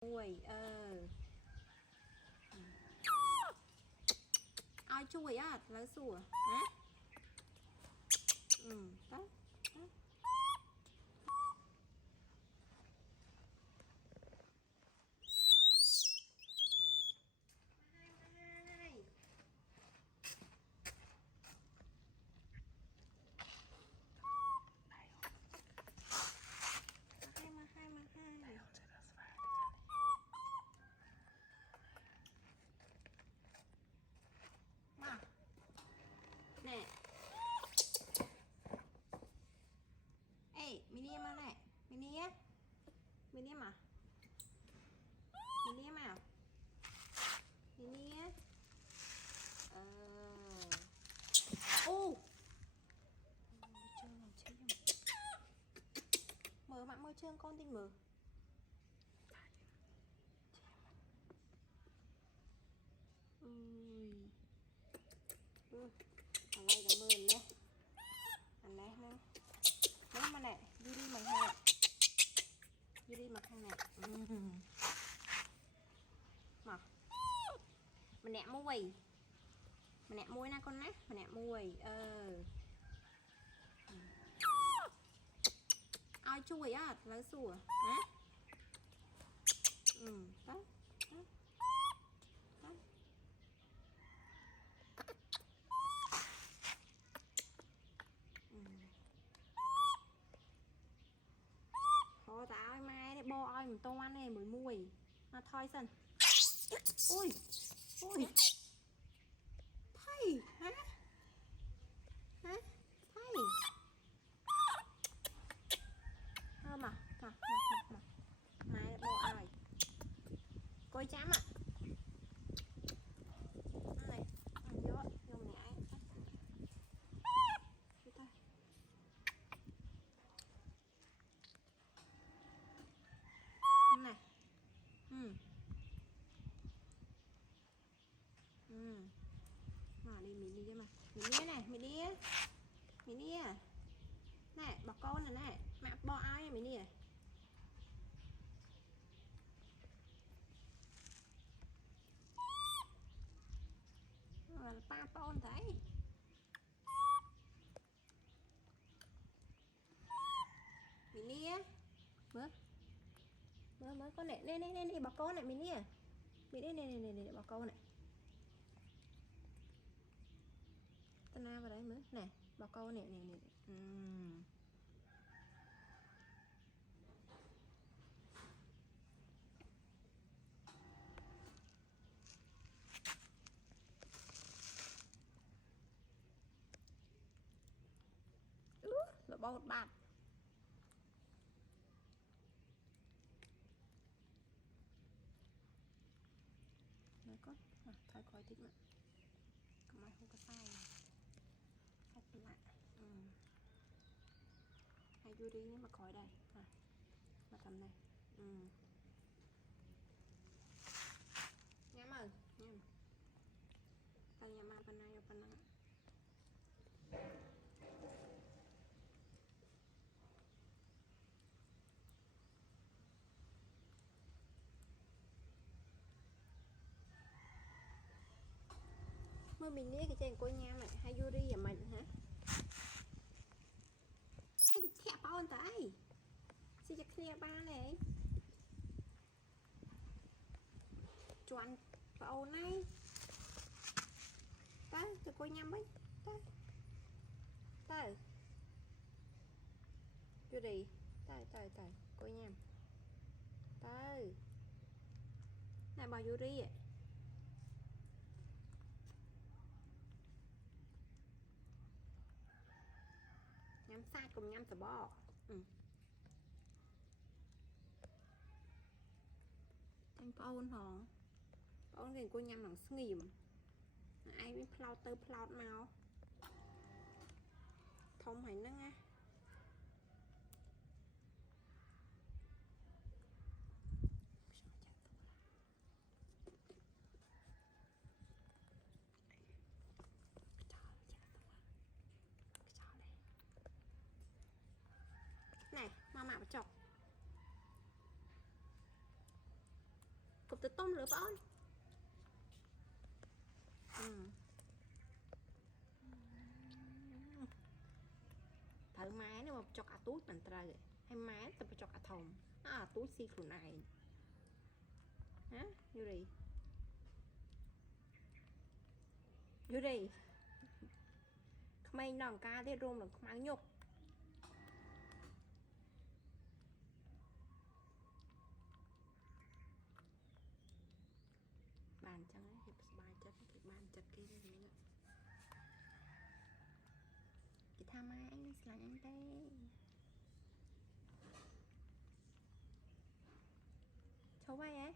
Ui ai chui á lấy sủa hả đó, đó. Nè ê mini mà nè mini á mini mà mini mà mini á ô mở mạng môi trường con tin mở ui ở đây là mơn nè anh này nè đấy mà nè đi mà hai đi mà hai nè mà nẹ môi mình nẹ môi nè con nè mình nẹ môi ai chui á lấy sủa hả đó, đó. Đó. Thôi ta ơi mai đây bo ơi mình tô ăn này mới mùi mà thôi sân ui ui thầy hả hả thầy mà mai bo ai coi chám ạ này ăn vô vô nhảy này mà đi mình đi cho mà mình đi này mình đi nè bà con này nè mẹ bo ai mình đi ba con thấy mình đi á mới con này lên bà con này mình đi mình đi này bà con này tên na vào đấy mới nè bà con này là bao bạc nó có thôi coi thích mà còn mai không có sai sạch lại hay yuri nhưng mà coi đây mà tầm này nhắm ơi nhắm tay nhà ma bên này ở bên này mới mình nghĩ cái trên coi nha này hay yuri và mình hả hay được thẹp bao tay xin cho kia ba này chuẩn vào này tới từ coi nhắm ấy tới yuri tới coi nhắm tới này bao yuri vậy nhắm sai cùng nhắm tờ bò anh ôn hả ôn thì cô nhắm bằng nghỉm ai biết plau tơ plau nào thông hay nó nghe này mama chọc ទៅต้មលើបង thử máy nếu mà cho cả túi mình trời hay máy tập cho cả thùng túi xì của này hả như đi như đi mày nòng ca thế rôm là mang nhục bàn chân ấy thì bài chất thì bàn chất kia này nữa chị tham mai anh là anh đây cháu bay ấy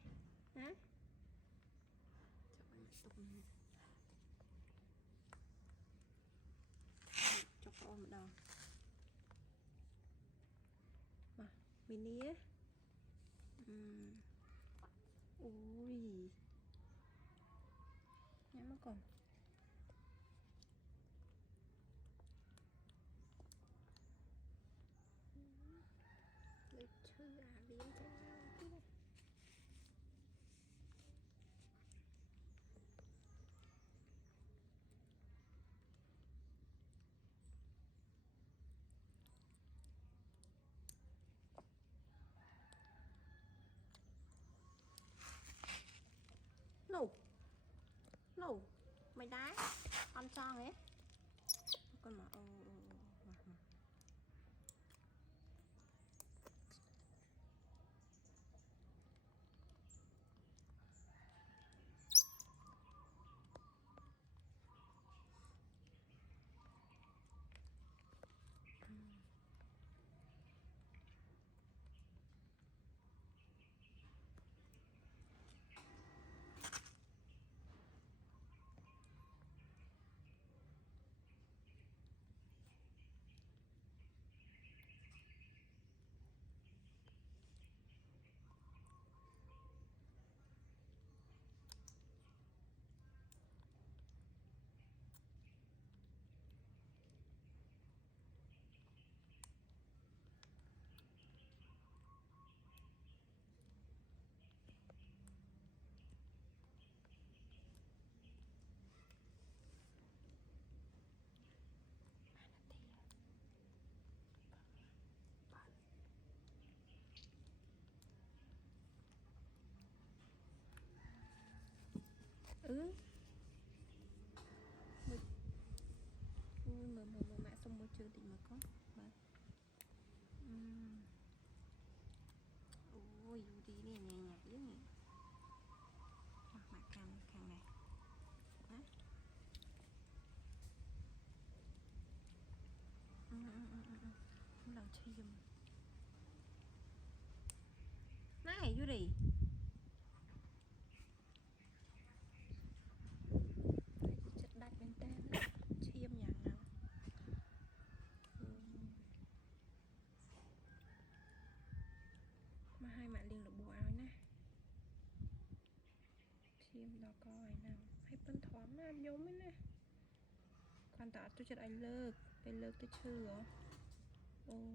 hả cho con một đầu mà mini ấy ui nhá mà còn lấy chữ liếm cho nhau no mày đá con cho ấy con mà mở mã xong môi trường thì mà có ôi đi này nhẹ nhàng chứ nhỉ mặt càng này đó lần chìm này vô đi chất đặt bên tên chìm nhàng nào mà hai bạn liền được bộ áo nè chìm đó coi nào hay bên thoáng nam giống ấy nè quan trọng tôi chất anh lơ tôi chưa